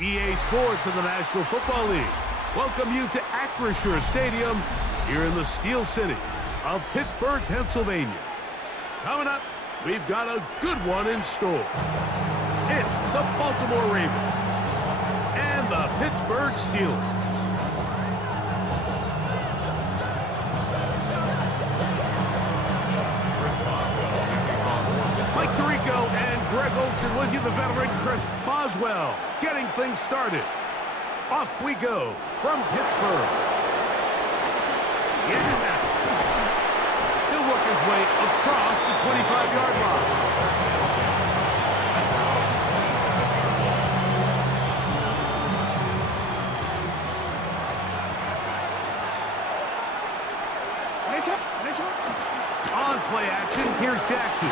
EA Sports of the National Football League welcome you to Acrisure Stadium here in the Steel City of Pittsburgh, Pennsylvania. Coming up, we've got a good one in store. It's the Baltimore Ravens and the Pittsburgh Steelers. Mike Tirico and Greg Olsen with you, the veteran Chris Boswell, getting things started. Off we go from Pittsburgh. In and out. He'll work his way across the 25-yard line. On play action, here's Jackson.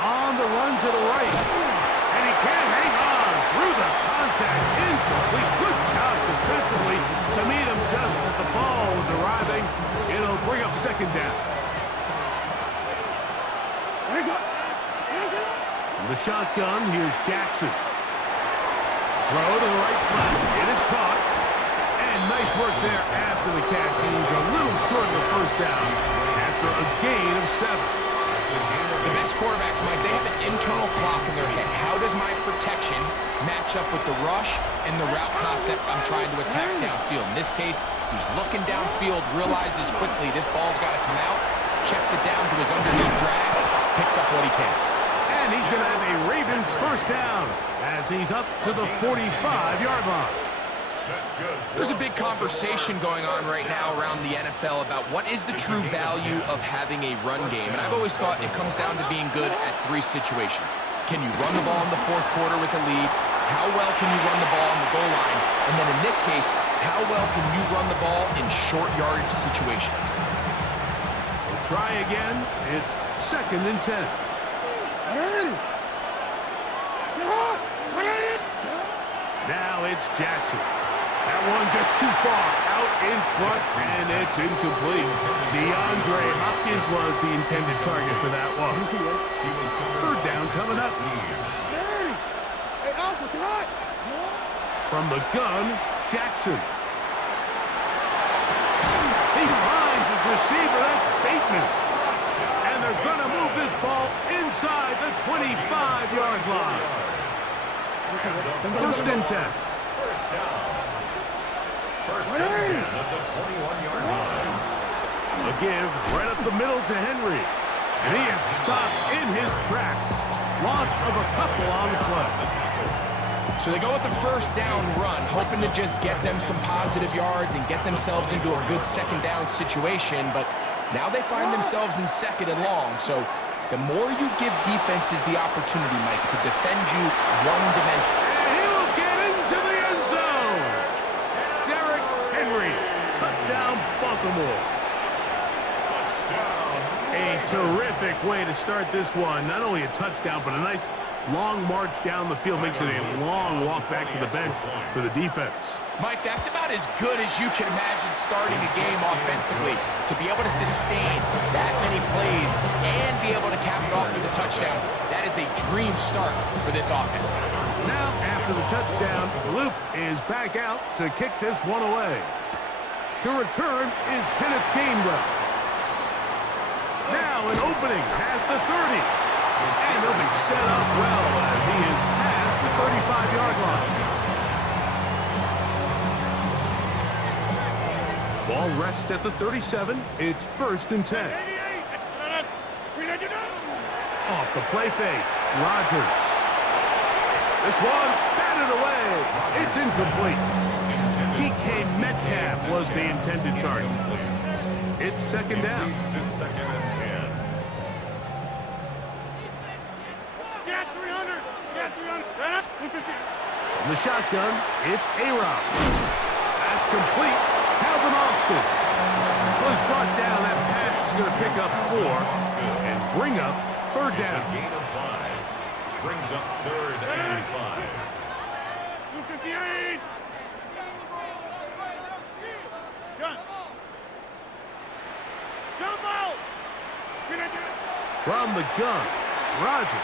On the run to the right. And he can't hang on through the contact. Incomplete. Good job defensively to meet him just as the ball was arriving. It'll bring up second down. From the shotgun, here's Jackson. Throw to the right flat. It is caught. And nice work there after the catch. He's a little short of the first down after a gain of 7. The best quarterbacks, Mike, they have an internal clock in their head. How does my protection match up with the rush and the route concept I'm trying to attack downfield? In this case, he's looking downfield, realizes quickly this ball's got to come out, checks it down to his underneath drag, picks up what he can. And he's going to have a Ravens first down as he's up to the 45-yard line. There's a big conversation going on right now around the NFL about what is the true value of having a run game. And I've always thought it comes down to being good at 3 situations. Can you run the ball in the 4th quarter with a lead? How well can you run the ball on the goal line? And then in this case, how well can you run the ball in short yardage situations? We'll try again. It's 2nd and 10. Now it's Jackson. That one just too far out in front, and it's incomplete. DeAndre Hopkins was the intended target for that one. 3rd down coming up. From the gun, Jackson. He finds his receiver. That's Bateman. And they're going to move this ball inside the 25-yard line. 1st and 10. First down. First and 10 at the 21-yard line. A give right up the middle to Henry. And he is stopped in his tracks. Loss of a couple on the play. So they go with the first down run, hoping to just get them some positive yards and get themselves into a good 2nd down situation. But now they find themselves in 2nd and long. So the more you give defenses the opportunity, Mike, to defend you one dimension. And he will get into the end zone. Derrick Henry, touchdown Baltimore. Touchdown. A terrific way to start this one. Not only a touchdown, but a nice long march down the field. Makes it a long walk back to the bench for the defense. Mike, that's about as good as you can imagine starting a game offensively. To be able to sustain that many plays and be able to cap it off with a touchdown, that is a dream start for this offense. Now, after the touchdown, Loop is back out to kick this one away. To return is Kenneth Gainwell. Now an opening past the 30. And he'll be set up well as he is past the 35-yard line. Ball rests at the 37. It's 1st and 10. Off the play fake, Rodgers. This one batted away. It's incomplete. DK Metcalf was the intended target. It's 2nd down. To 2nd and 10. From the shotgun, it's A-Rob. That's complete. Calvin Austin. Was brought down. That pass is going to pick up 4 and bring up 3rd down. Gain of 5. Brings up 3rd and 5. From the gun, Rodgers.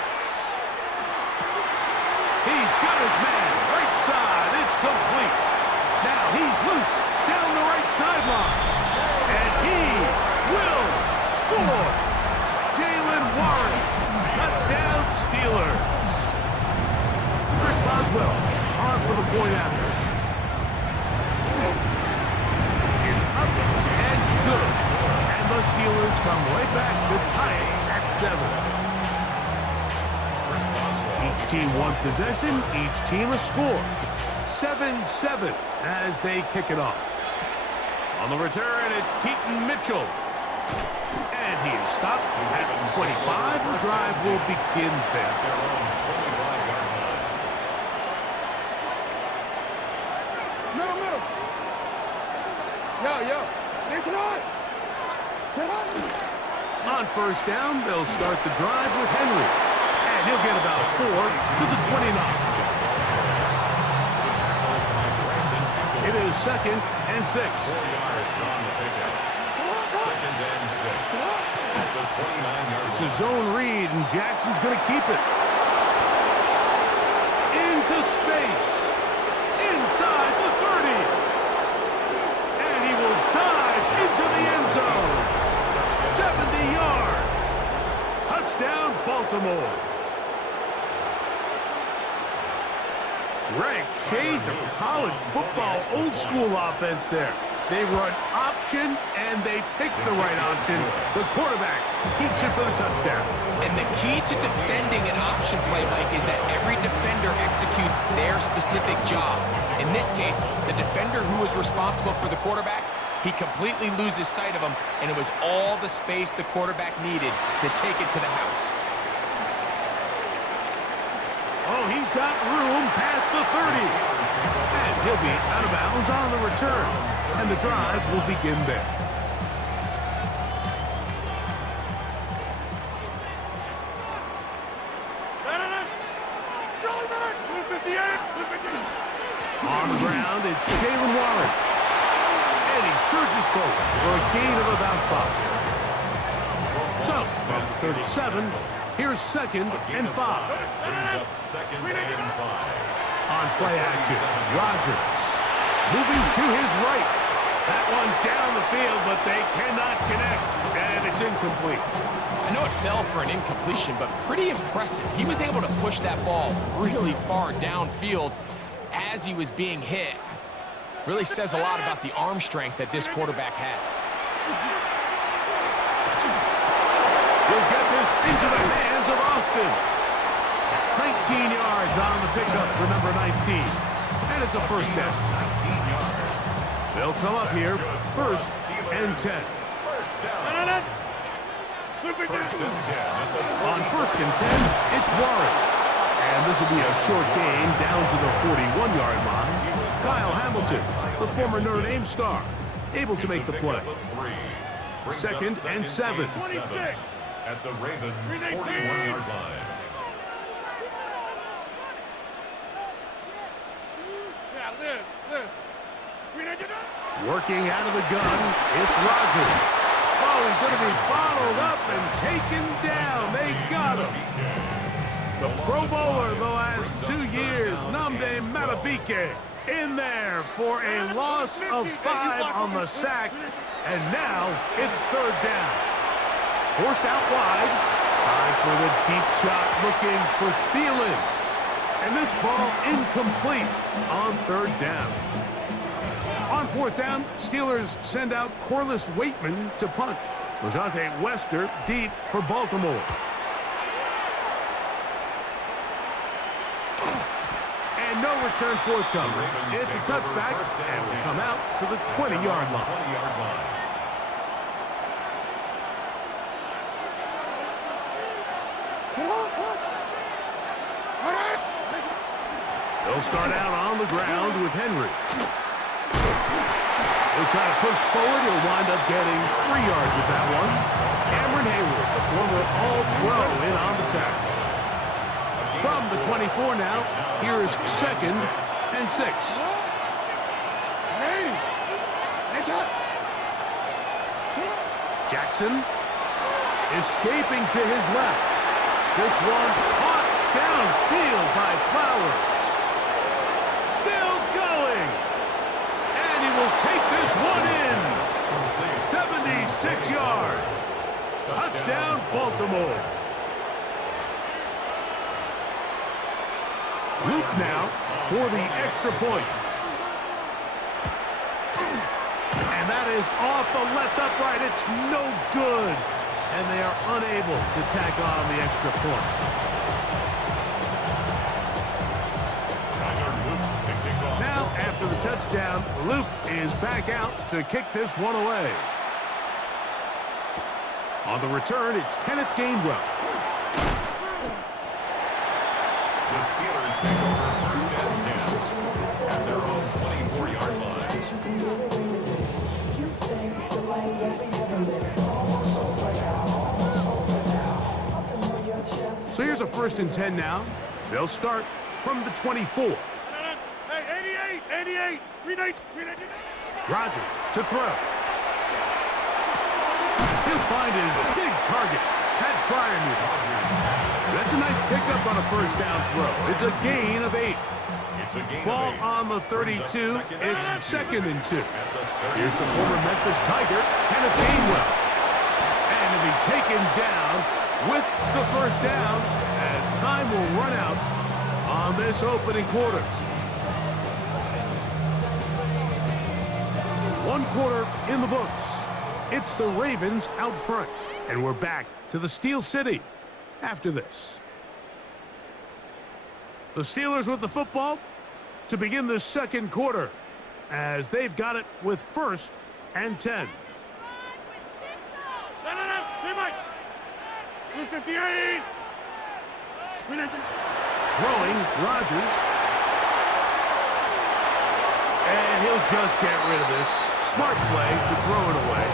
He's got his man right inside. It's complete. Now he's loose down the right sideline. And he will score. Jalen Warren. Touchdown Steelers. Chris Boswell on for the point after. It's up and good. And the Steelers come right back to tie it at 7. Each team one possession, each team a score. 7-7 as they kick it off. On the return, it's Keaton Mitchell. And he is stopped at 25. The drive will begin there. Middle. Yo. It's not. On first down, they'll start the drive with Henry. And he'll get about 4 to the 29. It is 2nd and 6. 4 yards on the pickup. 2nd and 6. At the 29-yard It's a zone read, and Jackson's going to keep it. Into space. Inside the 30. And he will dive into the end zone. 70 yards. Touchdown, Baltimore. Greg, shades of college football, old school offense there. They run option, and they pick the right option. The quarterback keeps it for the touchdown. And the key to defending an option play, Mike, is that every defender executes their specific job. In this case, the defender who was responsible for the quarterback, he completely loses sight of him, and it was all the space the quarterback needed to take it to the house. Oh, he's got room past the 30. And he'll be out of bounds on the return. And the drive will begin there. On the ground, it's Jalen Warren. And he surges forward for a gain of about 5. So, from the 37, here's 2nd and 5. Brings up 2nd and 5. On play action, Rodgers moving to his right. That one down the field, but they cannot connect, and it's incomplete. I know it fell for an incompletion, but pretty impressive. He was able to push that ball really far downfield as he was being hit. Really says a lot about the arm strength that this quarterback has. He'll get this into the hands of Austin. 19 yards on the pickup for number 19. And it's a first down. 19 yards. They'll come up here, 1st and 10. First down. First and 10. On 1st and 10, it's Warren. And this will be a short gain down to the 41-yard line. Kyle Hamilton, the former Notre Dame star, able to make the play. 2nd and 7. At the Ravens' 41-yard line. Working out of the gun, it's Rodgers. Oh, he's going to be bottled up and taken down. They got him. The Pro Bowler the last 2 years, Nnamdi Madubuike, in there for a loss of 5 on the sack. And now it's 3rd down. Forced out wide. Time for the deep shot, looking for Thielen. And this ball incomplete on 3rd down. On 4th down, Steelers send out Corliss Waitman to punt. LaJohntay Wester deep for Baltimore. And no return forthcoming. It's a touchback and will come out to the 20-yard line. They'll start out on the ground with Henry. They'll try to push forward. He'll wind up getting 3 yards with that one. Cameron Hayward, the former All-Pro, in on the tackle. From the 24 now, here is 2nd and 6. Jackson escaping to his left. This one caught downfield by Flowers. 6 yards. Touchdown, Baltimore. Luke now for the extra point. And that is off the left upright. It's no good. And they are unable to tack on the extra point. Now, after the touchdown, Luke is back out to kick this one away. On the return, it's Kenneth Gainwell. The Steelers take over first and 10 at their own 24-yard line. So here's a 1st and 10 now. They'll start from the 24. Hey, 88, 88. Rodgers to throw. He'll find his big target, Pat Fryermuth. That's a nice pickup on a 1st down throw. It's a gain of 8. Ball on the 32. It's 2nd and 2. Here's the former Memphis Tiger, Kenneth Gainwell. And he'll be taken down with the 1st down as time will run out on this opening quarter. 1 quarter in the books. It's the Ravens out front. And we're back to the Steel City after this. The Steelers with the football to begin the 2nd quarter as they've got it with 1st and 10. Throwing Rodgers. And he'll just get rid of this. Smart play to throw it away.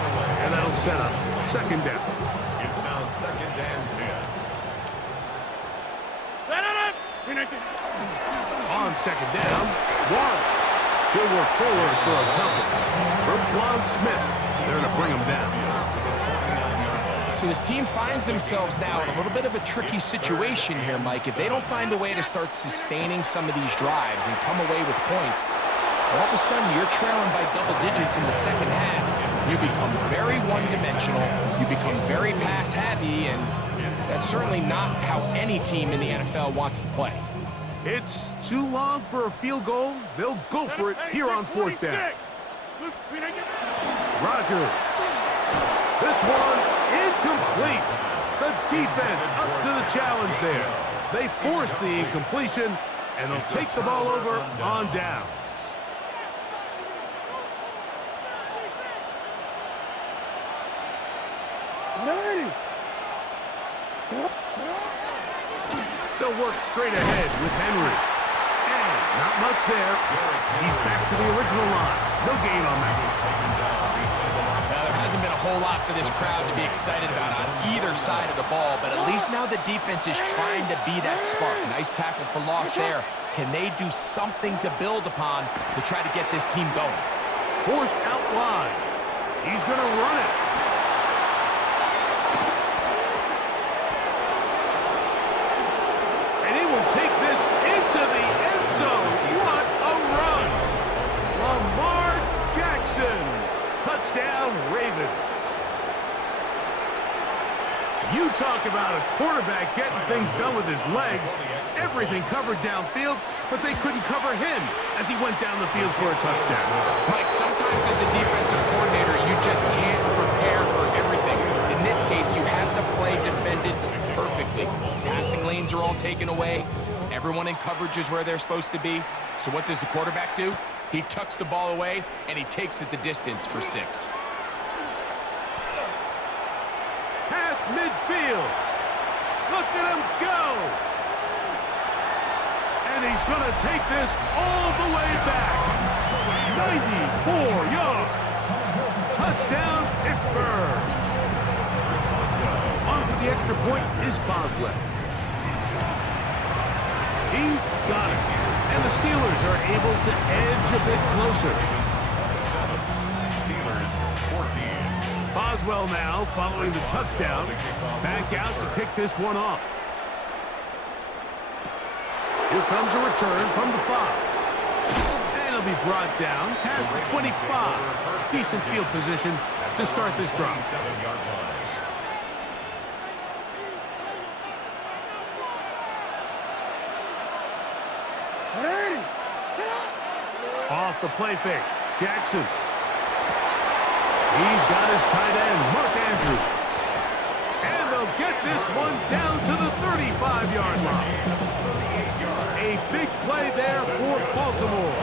And that'll set up 2nd down. It's now 2nd and 10. On 2nd down, Warren. He'll work forward for a couple. Roquan Smith. They're going to bring him down. So this team finds themselves now in a little bit of a tricky situation here, Mike. If they don't find a way to start sustaining some of these drives and come away with points, all of a sudden you're trailing by double digits in the 2nd half. You become very one-dimensional. You become very pass-heavy, and that's certainly not how any team in the NFL wants to play. It's too long for a field goal. They'll go for it here on 4th down. Rodgers. This one incomplete. The defense up to the challenge there. They force the incompletion, and they'll take the ball over on down. They'll work straight ahead with Henry. And not much there. He's back to the original line. No gain on that. Now, there hasn't been a whole lot for this crowd to be excited about on either side of the ball, but at least now the defense is trying to be that spark. Nice tackle for loss there. Can they do something to build upon to try to get this team going? Forced out wide. He's going to run it. And he will take this into the end zone. What a run. Lamar Jackson. Touchdown, Ravens. You talk about a quarterback getting things done with his legs. Everything covered downfield, but they couldn't cover him as he went down the field for a touchdown. Mike, sometimes as a defensive coordinator, you just can't prepare for everything. In this case, you have the play defended perfectly. Passing lanes are all taken away. Everyone in coverage is where they're supposed to be. So what does the quarterback do? He tucks the ball away, and he takes it the distance for 6. Past midfield. Look at him go. And he's going to take this all the way back. 94 yards. Touchdown, Pittsburgh. On for the extra point is Boswell. He's got it. And the Steelers are able to edge a bit closer. 7. Steelers 14. Boswell now following the touchdown. Back out to kick this one off. Here comes a return from the 5. And it'll be brought down past the 25. Decent field position to start this drive. 7-yard line. Off the play fake. Jackson. He's got his tight end, Mark Andrews. And they'll get this one down to the 35-yard line. A big play there for Baltimore.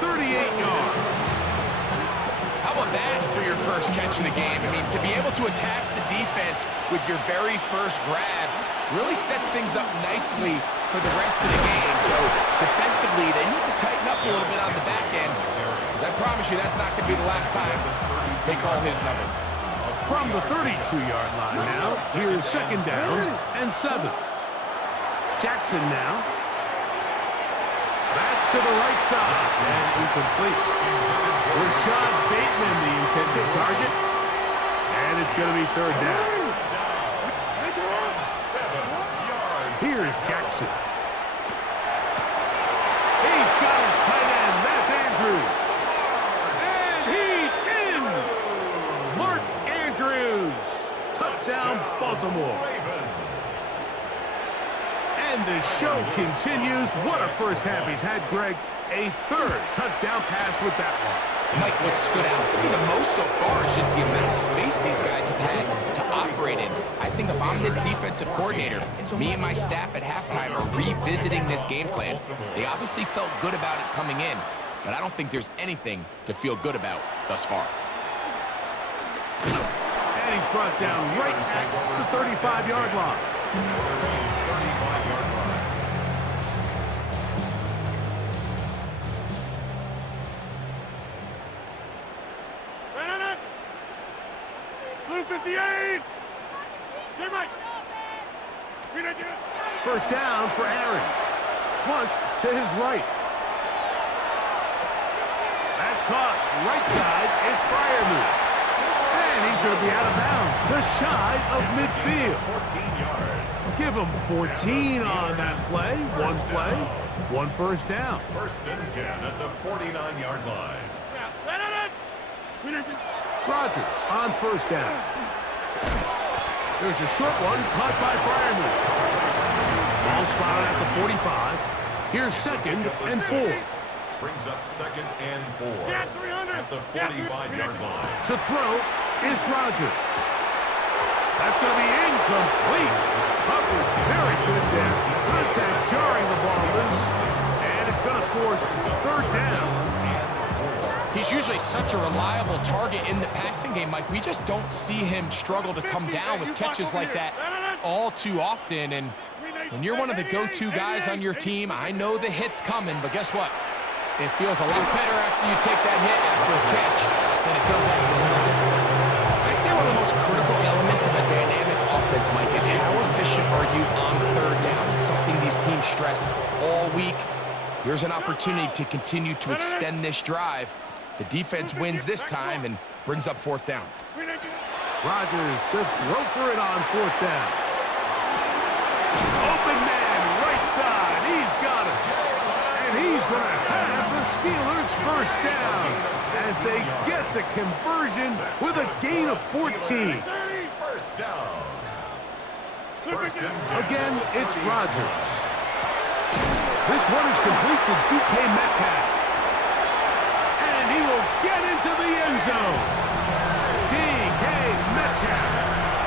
38 yards. How about that for your first catch of the game? I mean, to be able to attack the defense with your very first grab really sets things up nicely for the rest of the game. So defensively, they need to tighten up a little bit on the back end. Because I promise you that's not going to be the last time they call his number. From the 32-yard line now, here's second down and 7. Jackson now. That's to the right side and incomplete. Rashad Bateman, the intended target. And it's going to be third down. Here's Jackson. He's got his tight end. That's Andrews. And he's in. Mark Andrews. Touchdown, Baltimore. And the show continues. What a first half he's had, Greg. A third touchdown pass with that one. Mike, what stood out to me the most so far is just the amount of space these guys have had to operate in. I think if I'm this defensive coordinator, me and my staff at halftime are revisiting this game plan. They obviously felt good about it coming in, but I don't think there's anything to feel good about thus far. And he's brought down right at the 35-yard line. Blue 58. First down for Aaron. Flush to his right. That's caught. Right side, it's Freiermuth. And he's going to be out of bounds, just shy of midfield. 14 yards. Give him 14 on that play. One first down. First and 10 at the 49-yard line. Rodgers on first down. There's a short one caught by Freiermuth. Ball spotted at the 45. Here's second and 4. Brings up second and 4 at the 45-yard line. To throw is Rodgers. That's going to be incomplete. Covered very good there. Contact jarring the ball loose. And it's going to force third down. He's usually such a reliable target in the passing game, Mike. We just don't see him struggle to come down with catches like that all too often. And when you're one of the go-to guys on your team, I know the hit's coming, but guess what? It feels a lot better after you take that hit after a catch than it does after a drop. I'd say one of the most critical elements of a dynamic offense, Mike, is how efficient are you on third down? It's something these teams stress all week. Here's an opportunity to continue to extend this drive. The defense wins this time and brings up fourth down. Rodgers to throw for it on fourth down. Open man, right side. He's got it. And he's going to have the Steelers first down as they get the conversion with a gain of 14. First down. First and 10. Again, it's Rodgers. This one is complete to DK Metcalf. And he will get into the end zone. DK Metcalf.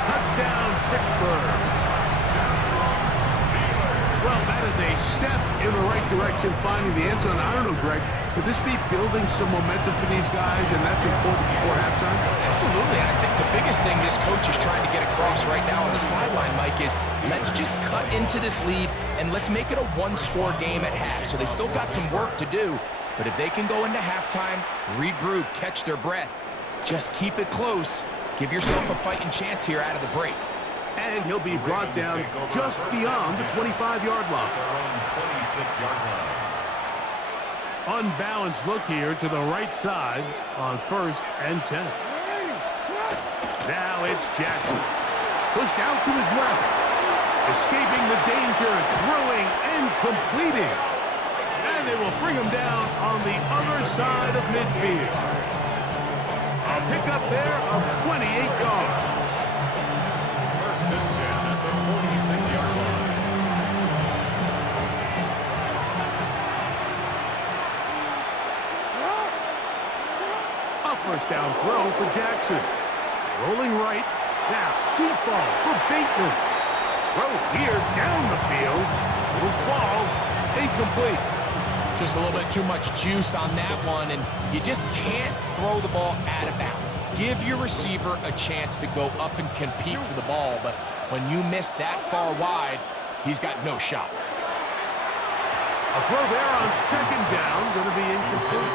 Touchdown, Pittsburgh. Well, that is a step in the right direction, finding the end zone. I don't know, Greg, could this be building some momentum for these guys, and that's important before halftime? Absolutely, and I think the biggest thing this coach is trying to get across right now on the sideline, Mike, is let's just cut into this lead, and let's make it a one-score game at half. So they still got some work to do, but if they can go into halftime, regroup, catch their breath, just keep it close, give yourself a fighting chance here out of the break. And he'll be brought down just beyond the 25-yard line. 26-yard line. Unbalanced look here to the right side on first and 10. Now it's Jackson. Pushed out to his left. Escaping the danger, throwing and completing. And they will bring him down on the other side of midfield. A pickup there of 28 yards. First and 10 at the 46-yard line. A first down throw for Jackson. Rolling right. Now, deep ball for Bateman. Throw here down the field. It'll fall. Incomplete. Just a little bit too much juice on that one, and you just can't throw the ball out of bounds. Give your receiver a chance to go up and compete for the ball, but when you miss that far wide, he's got no shot. A throw there on second down, going to be incomplete.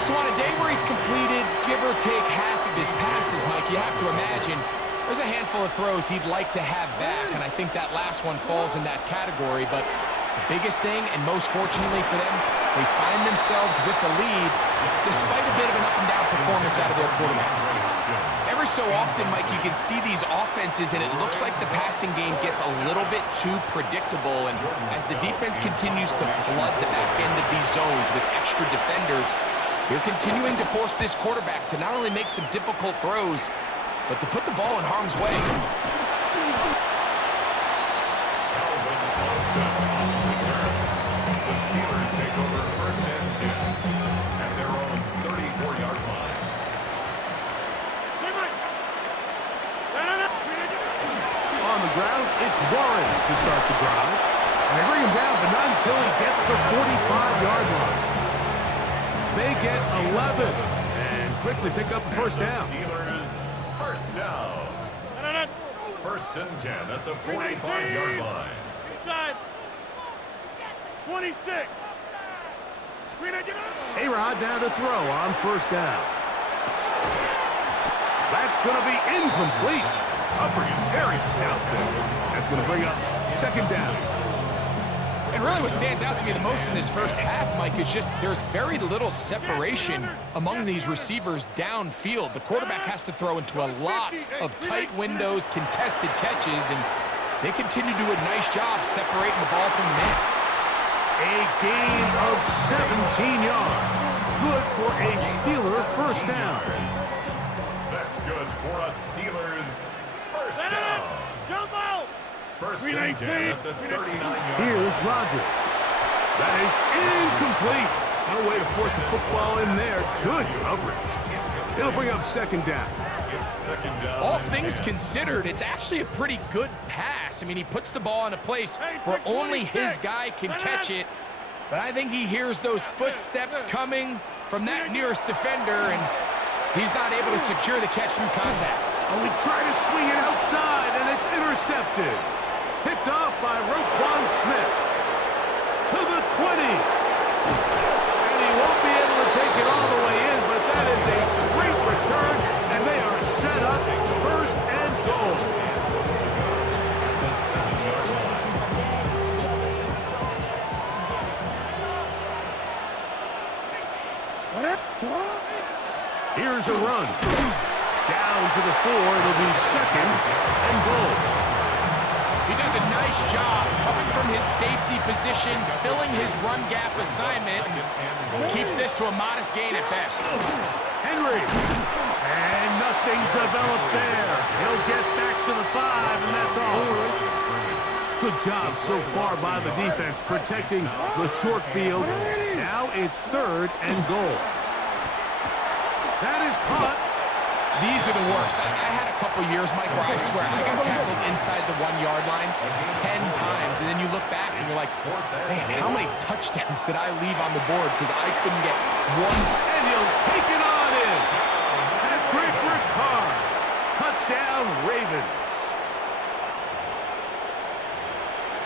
So on a day where he's completed, give or take half of his passes, Mike, you have to imagine there's a handful of throws he'd like to have back, and I think that last one falls in that category, but the biggest thing, and most fortunately for them, they find themselves with the lead despite a bit of an up-and-down performance out of their quarterback. Every so often, Mike, you can see these offenses, and it looks like the passing game gets a little bit too predictable, and as the defense continues to flood the back end of these zones with extra defenders, they're continuing to force this quarterback to not only make some difficult throws, but to put the ball in harm's way. The Steelers take over first and 10 at their own 34-yard line. On the ground, it's Warren to start the drive. And they bring him down, but not until he gets the 45-yard line. They get 11 and quickly pick up a first down. Steelers first down. First and 10 at the 45-yard line. Inside. 26. Screen it, get up. A-Rod now to throw on first down. That's going to be incomplete. Humphrey, very stout there. That's going to bring up second down. And really what stands out to me the most in this first half, Mike, is just there's very little separation among these receivers downfield. The quarterback has to throw into a lot of tight windows, contested catches, and they continue to do a nice job separating the ball from the man. A gain of 17 yards. Good for a Steeler first down. That's good for a Steelers first down. Jump out. First and 10 at the 39-yard line. Here's Rodgers. That is incomplete. No way to force the football in there. Good coverage. It'll bring up second down. It's second down. All things considered, it's actually a pretty good pass. I mean, he puts the ball in a place where only his guy can catch it. But I think he hears those footsteps coming from that nearest defender, and he's not able to secure the catch through contact. Oh, we try to swing it outside, and it's intercepted. Picked off by Roquan Smith. To the 20. And he won't be able to take it all the way in, but that is a great return, and they are set up first and goal. The 7-yard line. Here's a run. Down to the 4. It'll be second and goal. He does a nice job coming from his safety position, filling his run gap assignment, keeps this to a modest gain at best. Henry. And nothing developed there. He'll get back to the 5, and that's all. Good job so far by the defense protecting the short field. Now it's third and goal. That is caught. These are the worst. I had a couple years, Mike, where I swear I got tackled inside the 1-yard line 10 times, and then you look back and you're like, man, how many touchdowns did I leave on the board because I couldn't get one? And he'll take it on in. Patrick Ricard. Touchdown, Ravens.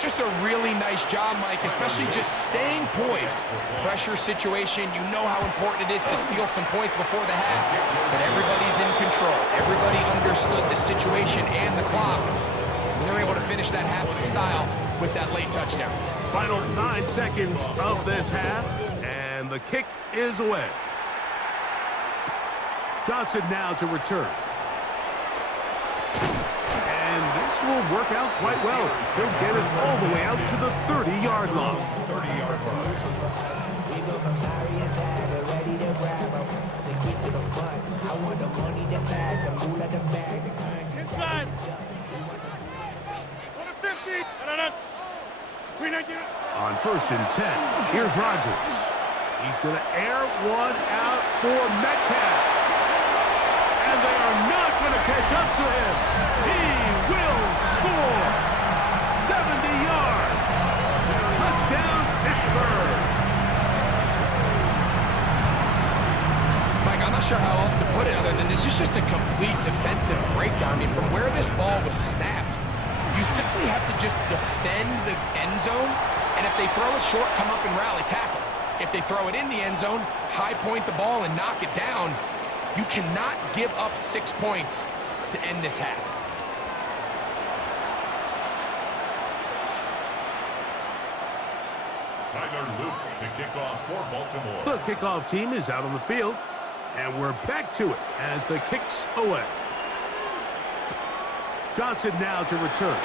Just a really nice job, Mike, especially just staying poised. Pressure situation, you know how important it is to steal some points before the half, but everybody's in control. Everybody understood the situation and the clock. And they're able to finish that half in style with that late touchdown. Final 9 seconds of this half, and the kick is away. Johnson now to return. And this will work out quite well. He'll get it all the way out to the 30-yard line. 30-yard line. Inside. 150. Screen it. On 1st and 10, here's Rodgers. He's going to air one out for Metcalf. And they are not going to catch up to him. He will score. 70 yards. Touchdown, Pittsburgh. Mike, I'm not sure how else to put it other than this is just a complete defensive breakdown. I mean, from where this ball was snapped, you simply have to just defend the end zone, and if they throw it short, come up and rally tackle. If they throw it in the end zone, high point the ball and knock it down. You cannot give up 6 points to end this half. Tyler Luke to kick off for Baltimore. The kickoff team is out on the field, and we're back to it as the kick's away. Johnson now to return.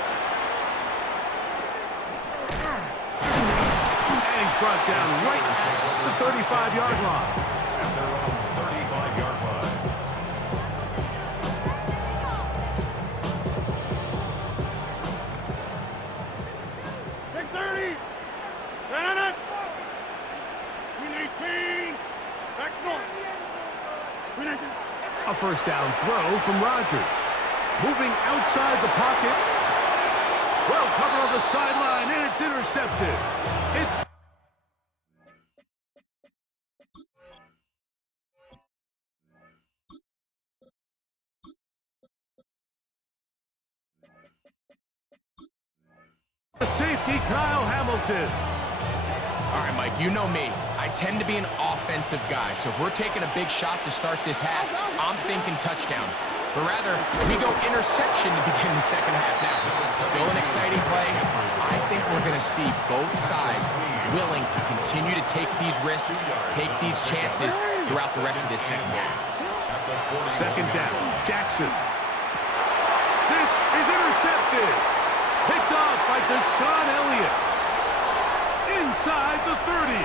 And he's brought down right at the 35-yard line. At their own 35-yard line. 630. Down it. 18. Back north. Screen it. A first down throw from Rodgers. Moving outside the pocket. Well covered on the sideline, and it's intercepted. It's the safety, Kyle Hamilton. All right, Mike, you know me. I tend to be an offensive guy, so if we're taking a big shot to start this half, I'm thinking touchdown. But rather, we go interception to begin the second half now. Still an exciting play. I think we're going to see both sides willing to continue to take these risks, take these chances throughout the rest of this second half. Second down, Jackson. This is intercepted. Picked off by Deshaun Elliott. Inside the 30. And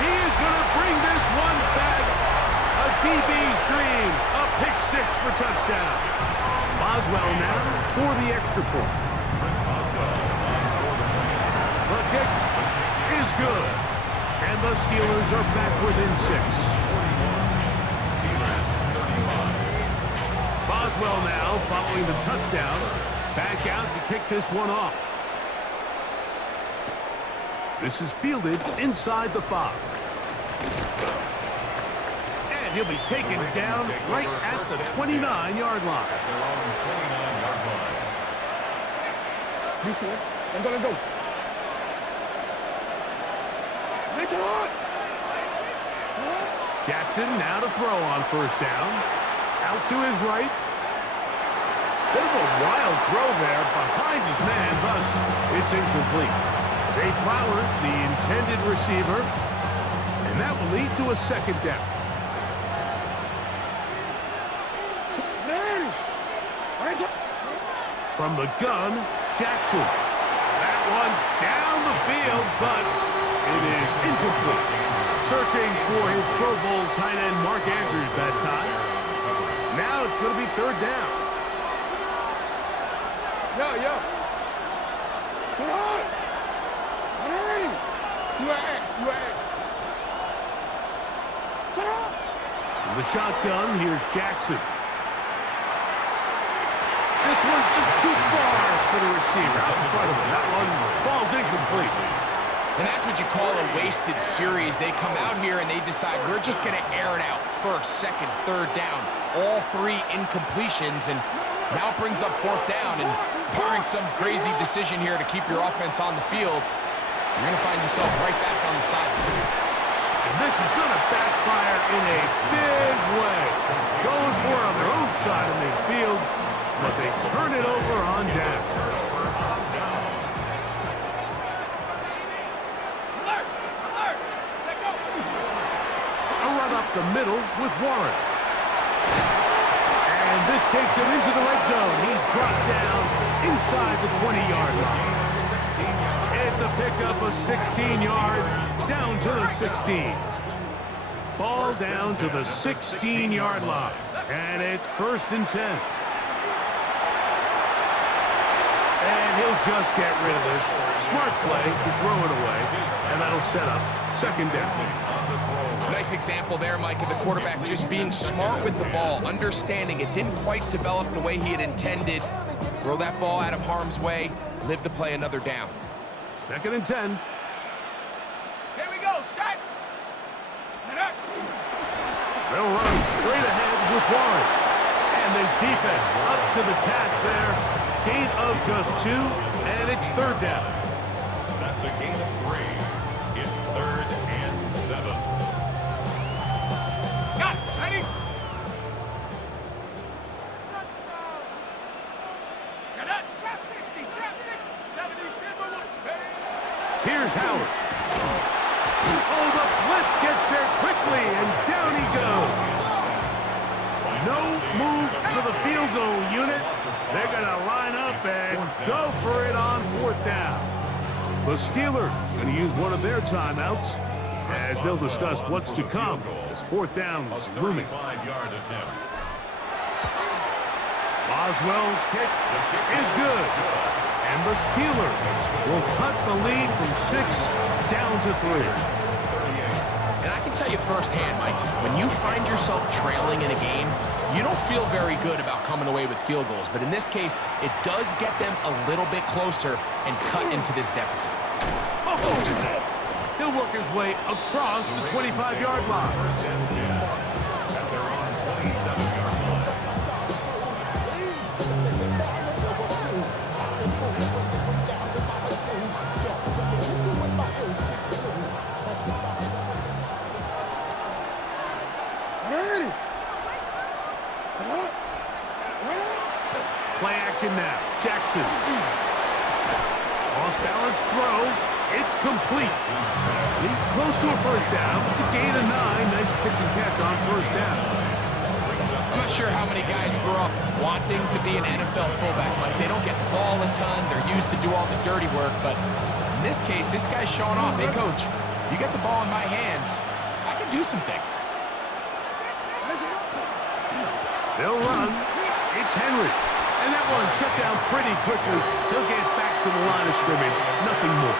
he is going to bring this one back. A DB's dreams. A pick six for touchdown. Boswell now for the extra point. The kick is good. And the Steelers are back within 6. Steelers 35. Boswell now following the touchdown. Back out to kick this one off. This is fielded inside the 5. And he'll be taken down right at the 29-yard line. At their own 29-yard line. This one. I'm going to go. Jackson now to throw on first down. Out to his right. Bit of a wild throw there behind his man, thus it's incomplete. Zay Flowers, the intended receiver, and that will lead to a second down. From the gun, Jackson. That one down the field, but it is incomplete. Searching for his Pro Bowl tight end Mark Andrews that time. Now it's going to be third down. Yo. Come on. Hey. You ass. Shut up. From the shotgun, here's Jackson. This one just too far for the receiver out in front of him. That one falls incomplete. And that's what you call a wasted series. They come out here and they decide we're just going to air it out. First, second, third down. All 3 incompletions, and now it brings up fourth down. And barring some crazy decision here to keep your offense on the field, you're going to find yourself right back on the sideline. And this is going to backfire in a big way. Going for it on their own side of midfield, but they turn it over on down. A run up the middle with Warren. And this takes him into the red zone. He's brought down inside the 20-yard line. It's a pickup of 16 yards down to the 16. Ball down to the 16-yard line. And it's 1st and 10. And he'll just get rid of this. Smart play to throw it away. And that'll set up 2nd down. Nice example there, Mike, of the quarterback just being smart with the ball, understanding it didn't quite develop the way he had intended. Throw that ball out of harm's way, live to play another down. 2nd and 10. Here we go, set. They'll run straight ahead with Warren. And this defense up to the task there. Gain of just 2, and it's 3rd down. That's a gain of 3. It's 3rd and 7. Got it. Ready? Get it. Trap 60. Trap 60. 70 timber. Here's Howard. Oh, the blitz gets there quickly, and down he goes. No move for the field goal unit. They're going to line up and go for it on 4th down. The Steelers going to use one of their timeouts as they'll discuss what's to come as 4th down's looming. 35-yard attempt. Boswell's kick is good. And the Steelers will cut the lead from 6 down to 3. And I can tell you firsthand, Mike, when you find yourself trailing in a game, you don't feel very good about coming away with field goals. But in this case, it does get them a little bit closer and cut into this deficit. He'll work his way across the 25-yard line. 1st and 10. At their own 27-yard line. Play action now. Jackson. Off-balance throw. It's complete. He's close to a 1st down. It's a gain of 9. Nice pitch and catch on 1st down. I'm not sure how many guys grew up wanting to be an NFL fullback. Like, they don't get the ball a ton. They're used to do all the dirty work. But in this case, this guy's showing off. Hey, coach, you get the ball in my hands, I can do some things. They'll run. It's Henry. And that one shut down pretty quickly. He'll get back to the line of scrimmage. Nothing more.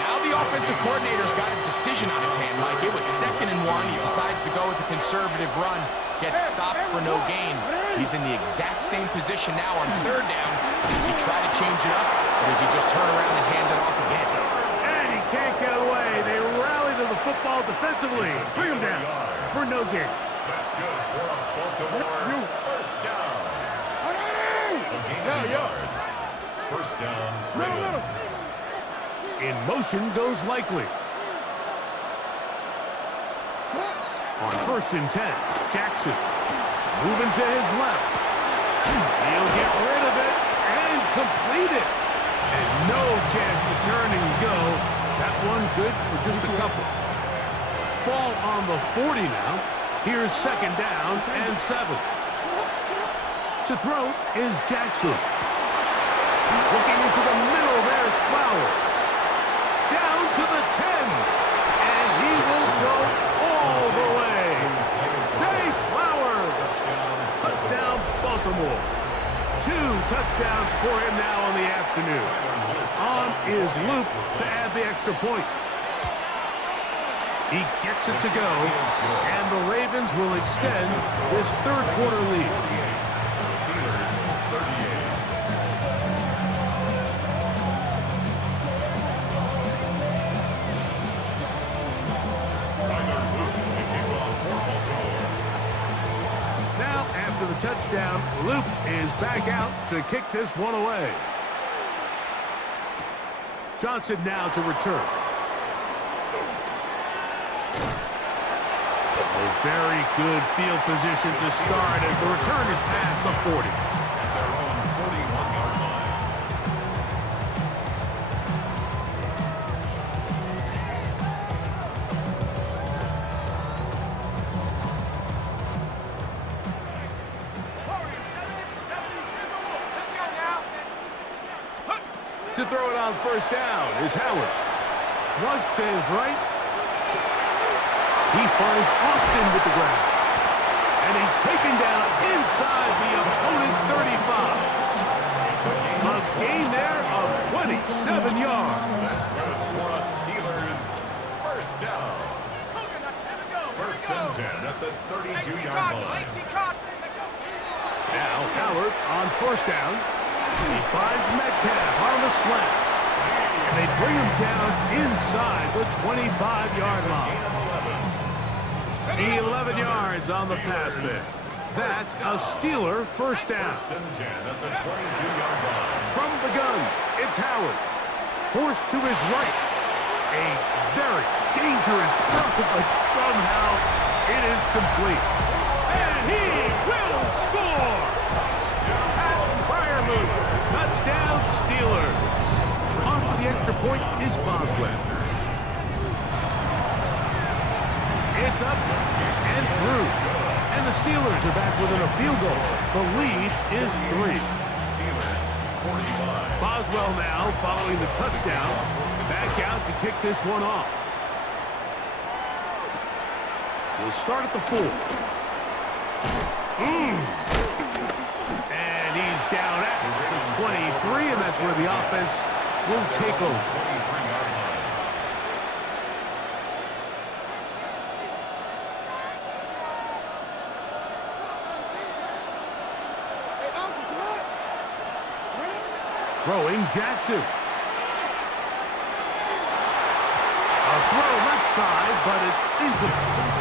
Now the offensive coordinator's got a decision on his hand, Mike. It was 2nd and 1. He decides to go with a conservative run. Gets stopped for no gain. He's in the exact same position now on 3rd down. Does he try to change it up, or does he just turn around and hand it off again? And he can't get away. They rally to the football defensively. Bring him down for no gain. That's good for Baltimore. 1st down. A gain of a yard. 1st down. Ravens. In motion goes Likely. On 1st and 10, Jackson moving to his left. He'll get rid of it and complete it. And no chance to turn and go. That one good for just a couple. Ball on the 40 now. Here's 2nd down and 7. To throw is Jackson. Looking into the middle, there's Flowers. Down to the 10. And he will go all the way. Jay Flowers. Touchdown, Baltimore. 2 touchdowns for him now in the afternoon. On is Luke to add the extra point. He gets it to go, and the Ravens will extend this 3rd quarter lead. Steelers 38. Tyler Luke to kick off for Baltimore. Now, after the touchdown, Luke is back out to kick this one away. Johnson now to return. A very good field position to start as the return is past the 40. At their own 41-yard line. To throw it on 1st down is Howard. Flush to his right. He finds Austin with the grab. And he's taken down inside the opponent's 35. A gain there of 27 yards. That's good for the Steelers. First down. First and 10 at the 32-yard line. Now Howard on first down. He finds Metcalf on the slant. And they bring him down inside the 25-yard line. 11 yards on the pass there. That's a Steeler first down. First and 10 at the 22-yard line. From the gun, it's Howard. Forced to his right. A very dangerous throw, but somehow it is complete. And he will score! Pat Fryermuth, touchdown Steelers. On for the extra point is Boswell. It's up and through. And the Steelers are back within a field goal. The lead is 3. Steelers 45. Boswell now following the touchdown. Back out to kick this one off. We'll start at the 4. And he's down at the 23, and that's where the offense will take over. 23-yard line. Throwing Jackson. A throw left side, but it's incomplete.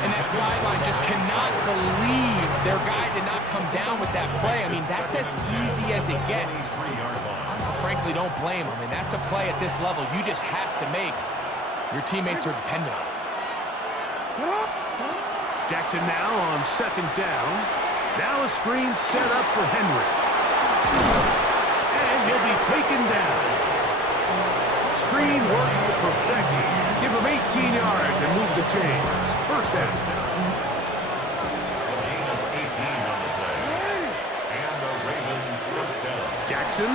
And that sideline just cannot believe their guy did not come down with that play. I mean, that's as easy as it gets. 3-yard line. I frankly don't blame him. And that's a play at this level you just have to make. Your teammates are dependent on it. Jackson now on second down. Now a screen set up for Henry. And he'll be taken down. Screen works to perfection. Give him 18 yards and move the chains. First down. A gain of 18 on the play. And the Ravens first down. Jackson.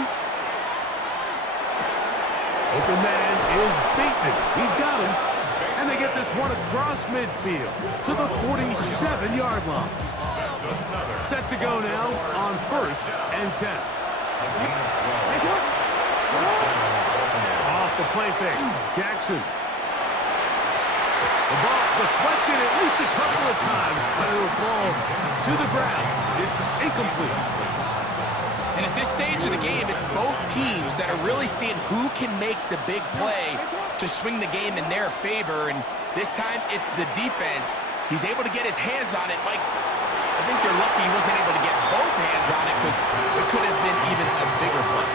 Open man is Bateman. He's got him. And they get this one across midfield to the 47-yard line. That's another. Set to go now on first and 10. A gain of 12. First down. Off the play fake. Jackson. The ball deflected at least a couple of times, but it'll fall to the ground. It's incomplete. And at this stage of the game, it's both teams that are really seeing who can make the big play to swing the game in their favor. And this time, it's the defense. He's able to get his hands on it. Mike, I think they're lucky he wasn't able to get both hands on it because it could have been even a bigger play.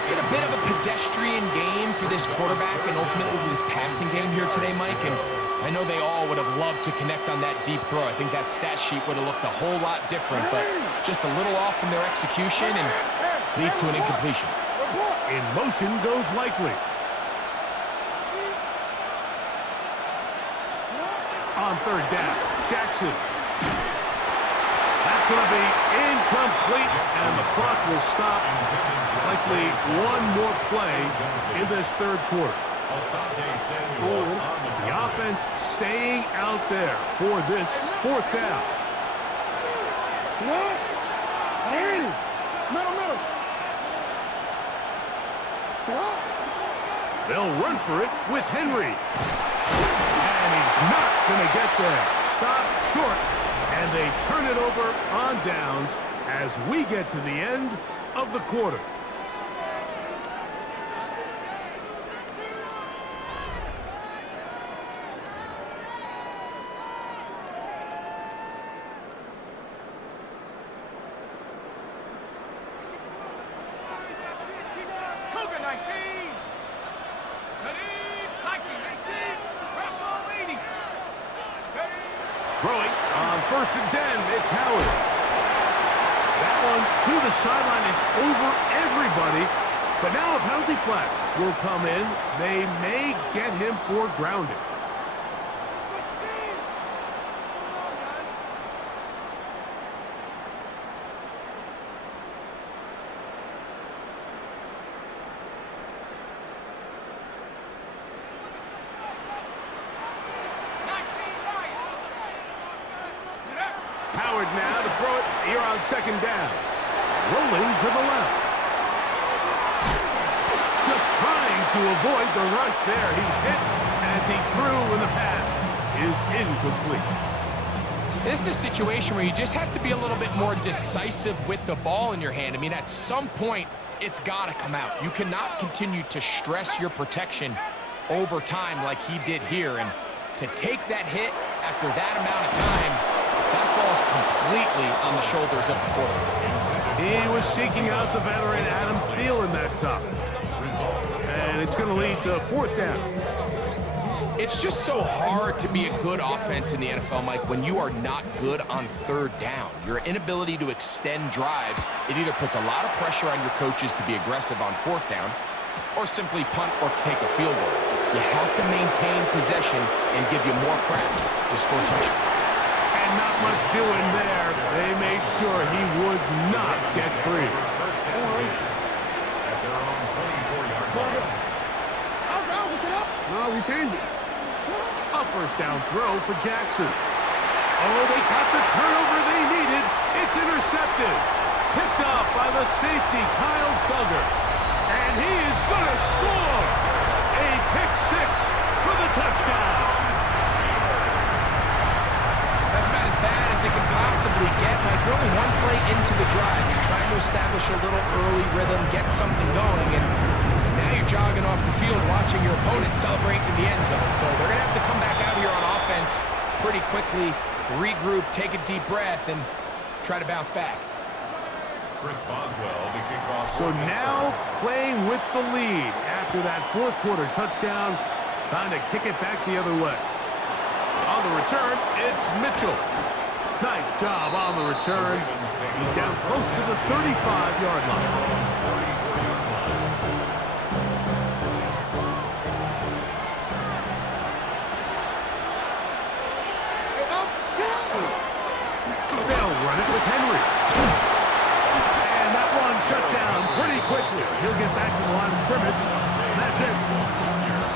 It's been a bit of a pedestrian game for this quarterback and ultimately this passing game here today, Mike. And I know they all would have loved to connect on that deep throw. I think that stat sheet would have looked a whole lot different, but just a little off in their execution and leads to an incompletion. In motion goes Likely. On third down, Jackson. That's going to be incomplete, and the clock will stop. Likely one more play in this third quarter. The offense staying out there for this fourth down. They'll run for it with Henry. And he's not going to get there. Stop short, and they turn it over on downs as we get to the end of the quarter. Throwing on first and 10, it's Howard. That one to the sideline is over everybody, but now a penalty flag will come in. They may get him for grounding. Howard now to throw it here on second down. Rolling to the left. Just trying to avoid the rush there. He's hit as he threw when the pass is incomplete. This is a situation where you just have to be a little bit more decisive with the ball in your hand. I mean, at some point, it's got to come out. You cannot continue to stress your protection over time like he did here. And to take that hit after that amount of time, that falls completely on the shoulders of the quarterback. He was seeking out the veteran Adam Thielen that time. And it's going to lead to fourth down. It's just so hard to be a good offense in the NFL, Mike, when you are not good on third down. Your inability to extend drives, it either puts a lot of pressure on your coaches to be aggressive on fourth down or simply punt or take a field goal. You have to maintain possession and give you more cracks to score touchdowns. And not much doing there. They made sure he would not get free. At their own 24-yard line. No, we changed it. A first down throw for Jackson. Oh, they got the turnover they needed. It's intercepted. Picked up by the safety, Kyle Duggar. And he is going to score. A pick six for the touchdown. That's about as bad as it can possibly get. Like, you're only one play into the drive. You're trying to establish a little early rhythm, get something going, and now you're jogging off the field watching your opponent celebrate in the end zone. So they're going to have to come back out here on offense pretty quickly, regroup, take a deep breath, and try to bounce back. Chris Boswell to kick off. So now playing with the lead after that fourth quarter touchdown. Time to kick it back the other way. On the return, it's Mitchell. Nice job on the return. He's down close to the 35-yard line. They'll run it with Henry. And that one shut down pretty quickly. He'll get back to the line of scrimmage. And that's it.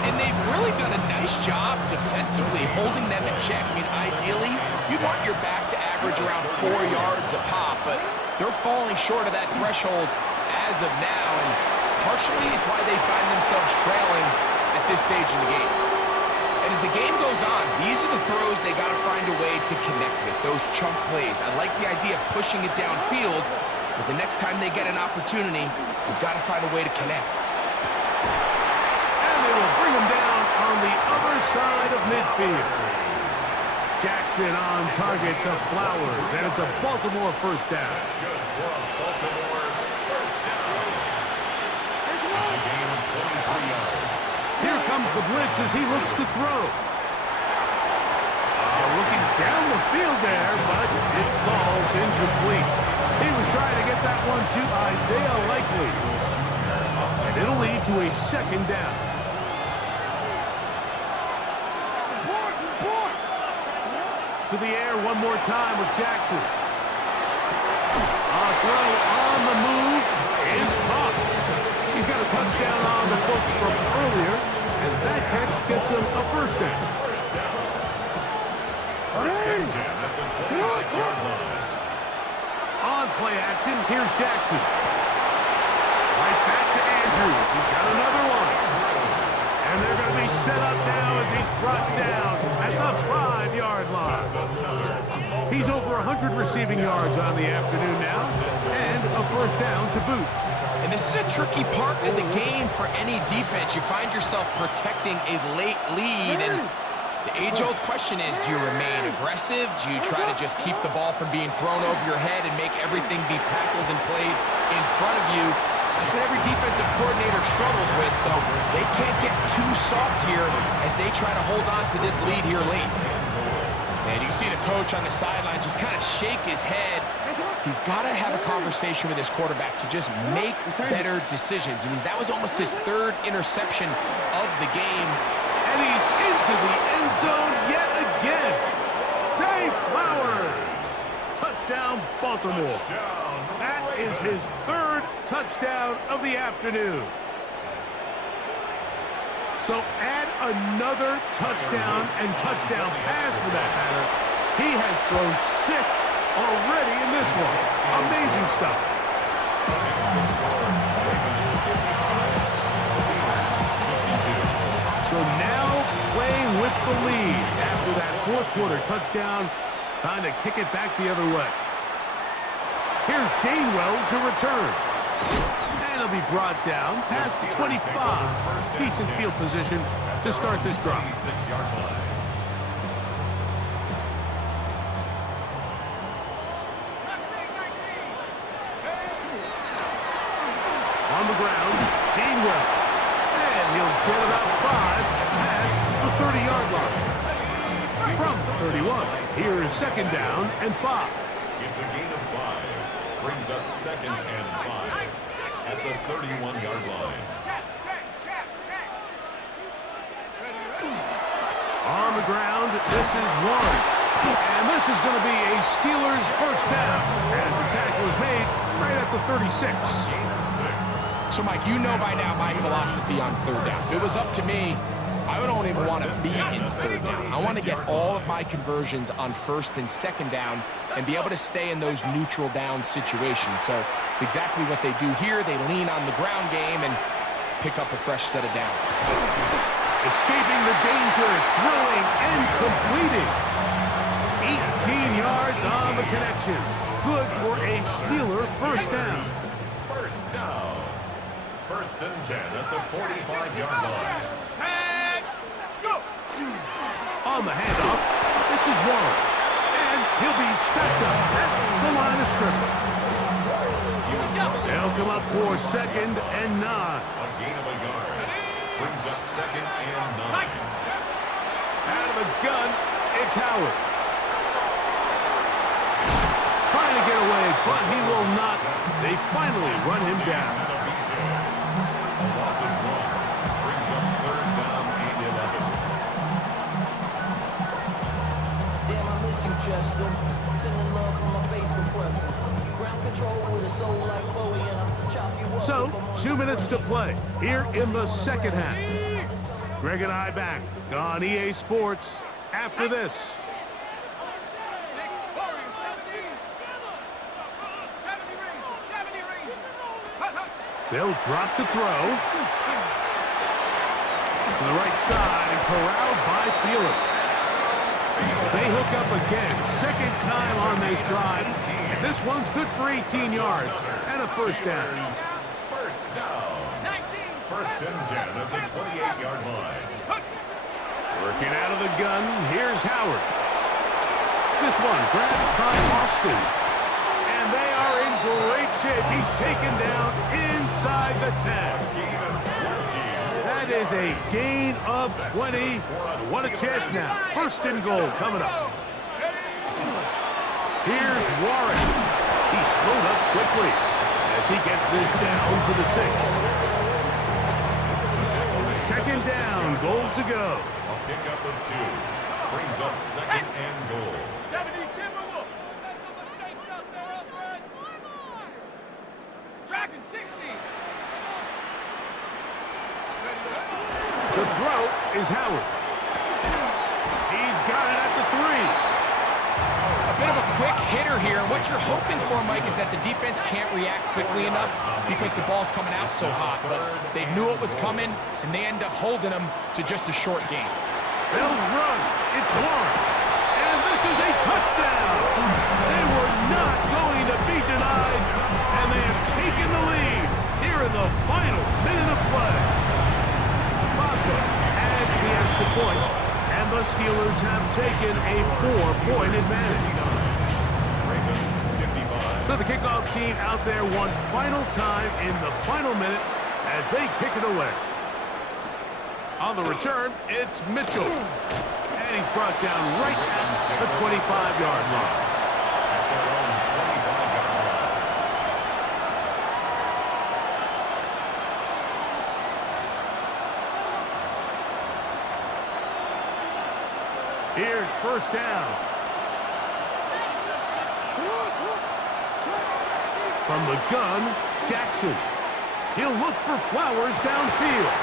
And they've really done a nice job defensively holding them in check. I mean, ideally, you want your back to average around 4 yards a pop, but they're falling short of that threshold as of now, and partially it's why they find themselves trailing at this stage in the game. And as the game goes on, these are the throws they got to find a way to connect with, those chunk plays. I like the idea of pushing it downfield, but the next time they get an opportunity, you've got to find a way to connect. They will bring him down on the other side of midfield. Jackson on target to Flowers, and it's a Baltimore first down. That's good for a Baltimore first down. It's a gain of 23 yards. Here comes the blitz as he looks to throw. Looking down the field there, but it falls incomplete. He was trying to get that one to Isaiah Likely. And it'll lead to a second down. To the air one more time with Jackson. A throw on the move is caught. He's got a touchdown on the books from earlier, and that catch gets him a first down. First and 10 at the 26-yard line. On play action, here's Jackson. Right back to Andrews. He's got another one. And they're going to be set up now as he's brought down at the 5-yard line. He's over 100 receiving yards on the afternoon now, and a first down to boot. And this is a tricky part of the game for any defense. You find yourself protecting a late lead, and the age-old question is, do you remain aggressive? Do you try to just keep the ball from being thrown over your head and make everything be tackled and played in front of you? That's what every defensive coordinator struggles with, so they can't get too soft here as they try to hold on to this lead here late. And you can see the coach on the sideline just kind of shake his head. He's got to have a conversation with his quarterback to just make better decisions. I mean, that was almost his third interception of the game. And he's into the end zone yet again. Zay Flowers. Touchdown, Baltimore. That is his third touchdown of the afternoon. So add another touchdown and touchdown pass for that matter. He has thrown 6 already in this one. Amazing stuff. Extra score, Ravens 55, Steelers 52. So now playing with the lead after that fourth quarter touchdown. Time to kick it back the other way. Here's Gainwell to return. And he'll be brought down past the 25. Decent field position to start this drive. 26-yard line. On the ground, Gainwell. And he'll get about 5 past the 30-yard line. From the 31, here is second down and 5. It's a gain of 5. Brings up second and 5 at the 31-yard line. On the ground, this is 1. And this is going to be a Steelers first down as the tackle is made right at the 36. Gain of 6. So, Mike, you know by now my philosophy on third down. If it was up to me, I don't even want to be in third down. I want to get all of my conversions on first and second down and be able to stay in those neutral down situations. So it's exactly what they do here. They lean on the ground game and pick up a fresh set of downs. Escaping the danger, throwing and completing. 18 yards on the connection. Good for a Steeler first down. First down. First and 10 at the 45-yard line. On the handoff, this is Warren. And he'll be stacked up at the line of scrimmage. They'll come up for second and 9. A gain of a yard. Brings up second and 9. Out of the gun, it's Howard. Trying to get away, but he will not. They finally run him down. A loss of 1. Brings up third down and 11. Damn, I miss you, Chester. Sending love from my bass compressor. Ground control with a soul like Bowie, and I'll chop you up. So, 2 minutes to play here in the second half. Greg and I back on EA Sports after this. They'll drop to throw. To the right side and corralled by Thielen. They hook up again. Second time on this drive. And this one's good for 18 yards and a first down. First down. First and 10 at the 28-yard line. Working out of the gun, here's Howard. This one grabbed by Austin. And they are in great shape. He's taken down inside the 10. That is a gain of 20. What a chance now. First and goal coming up. Here's Warren. He slowed up quickly as he gets this down to the 6. Second down, goal to go. A pickup of 2. Brings up second and goal. 70 Timberwolf. Dragon 60. The throw is Howard. He's got it at the 3. A bit of a quick hitter here. What you're hoping for, Mike, is that the defense can't react quickly enough because the ball's coming out so hot. But they knew it was coming, and they end up holding them to just a short game. They'll run. It's Warren. And this is a touchdown. They were not going to be denied, and they have taken the lead here in the final minute of play. Boswell adds the extra point, and the Steelers have taken a 4-point advantage. Ravens 55. So the kickoff team out there one final time in the final minute as they kick it away. On the return, it's Mitchell. And he's brought down right at the 25-yard line. At their own 25-yard line. Here's first down. From the gun, Jackson. He'll look for Flowers downfield.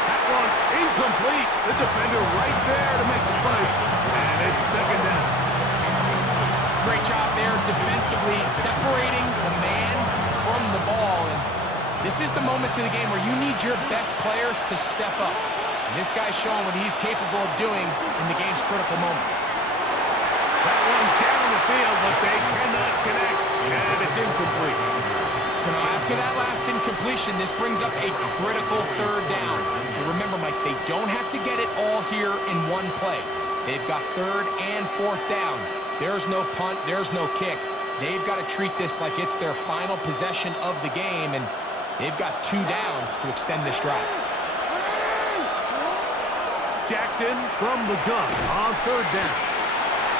That one incomplete. The defender right there to make the play. And it's second down. great job there defensively, separating the man from the ball. And this is the moments in the game where you need your best players to step up. And this guy's showing what he's capable of doing in the game's critical moment. That one down the field, but they cannot connect, and it's incomplete. So now after that last incompletion, this brings up a critical third down. But remember, Mike, they don't have to get it all here in one play. They've got third and fourth down. There's no punt, there's no kick. They've got to treat this like it's their final possession of the game, and they've got 2 downs to extend this drive. Jackson from the gun on third down.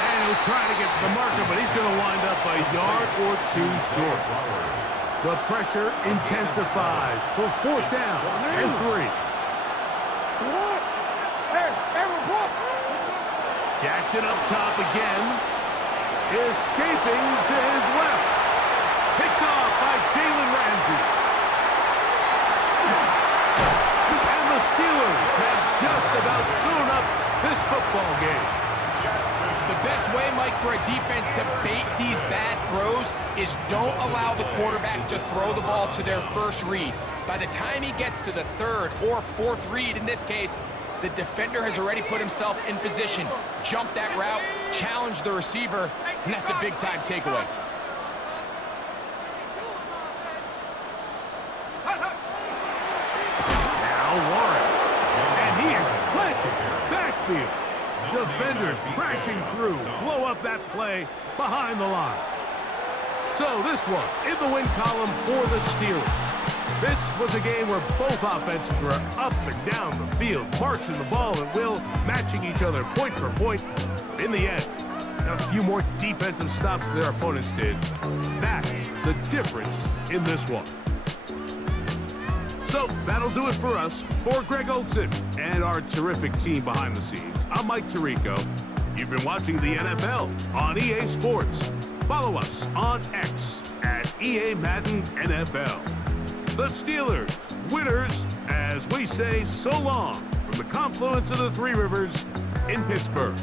And he'll try to get to the marker, but he's going to wind up a yard or 2 short. The pressure intensifies for fourth down and 3. Jackson up top again. Escaping to his left. Picked off by Jalen Ramsey. And the Steelers have just about sewn up this football game. The best way, Mike, for a defense to bait these bad throws is don't allow the quarterback to throw the ball to their first read. By the time he gets to the third or fourth read, in this case, the defender has already put himself in position, jump that route, challenge the receiver, and that's a big-time takeaway. Now Warren. And he is planted backfield. Defenders crashing through, blow up that play behind the line. So this one in the win column for the Steelers. This was a game where both offenses were up and down the field, marching the ball at will, matching each other point for point. In the end, a few more defensive stops than their opponents did. That is the difference in this one. So that'll do it for us. For Greg Olson and our terrific team behind the scenes, I'm Mike Tirico. You've been watching the NFL on EA Sports. Follow us on X at EA Madden NFL. The Steelers, winners, as we say so long from the confluence of the 3 rivers in Pittsburgh.